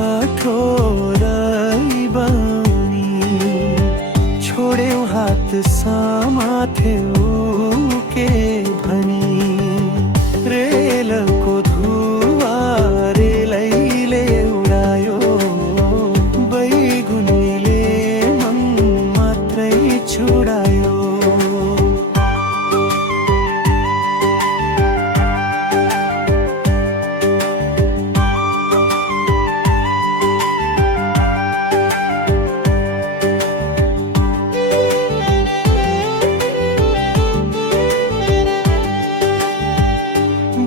कठोरै बनी छोड्यौ हात समाथ्यौ के भनी रेलको धुवा रेलैले उडायो बैगुनीले मन मात्रै छुडायो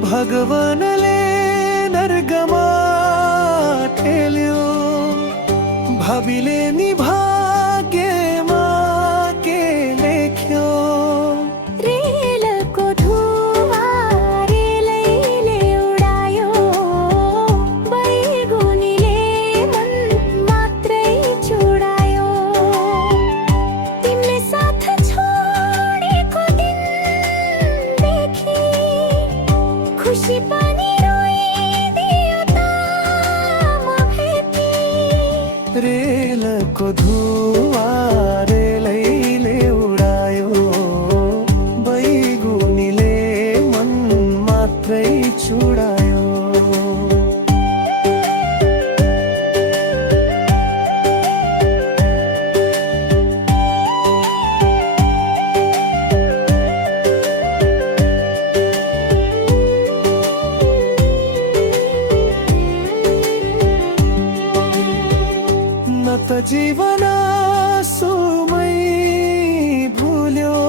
भगवानले नर्गमा ठेल्यो भावीले नि भाग्यमा के लेख्यो रेलको धुवा रेलैले उडायो बैगुनीले मन मात्रै छुडायो तिमीले साथ छोडेको दिनदेखि खुसी पनि रोइदियो त म भेटी रेलको धुवा रेलैले उडायो बैगुनीले मन मात्रै छुडायो न त जीवन सुमै भुल्यो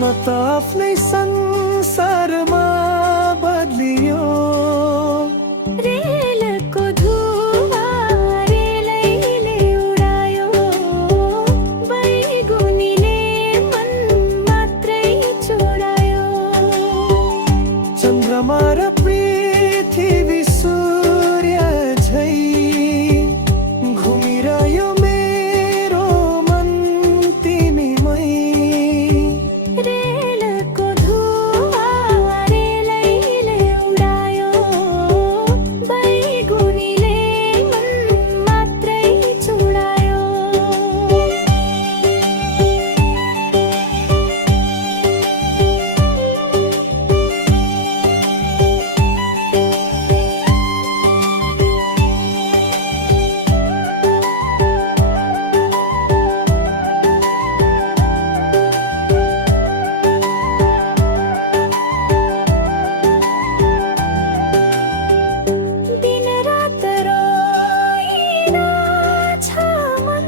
न त आफ्नै संसारमा बदलियो रेलको धुवा रेलैले उडायो बैगुनीले मन मात्रै छुडायो चन्द्रमा र पृथ्वी सूर्य झै घुमिरह्यो मेरो मन तिमीमै रेलको धुवा रेलैले उडायो बैगुनीले मन मात्रै छुडायो दिन-रात रोइरहेछ मन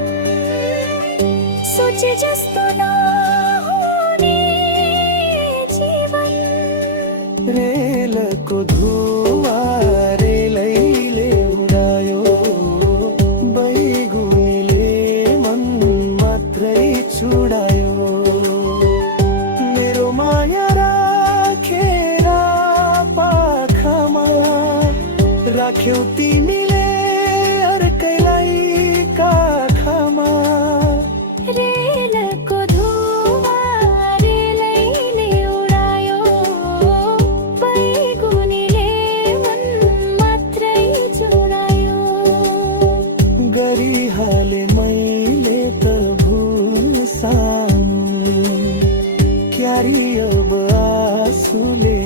सोचे जस्तो नहुने जीवन रेलको धुवा रेलैले उडायो बैगुनीले मन मात्रै छुडायो मेरो माया राखेर पाखामा राख्यौ तिमीले अर्कैलाई काखमा रेलको धुवा रेलैले उडायो बैगुनीले मन मात्रै छुडायो गरिहाले मैले त भुल सानो क्यारी अब आँसुले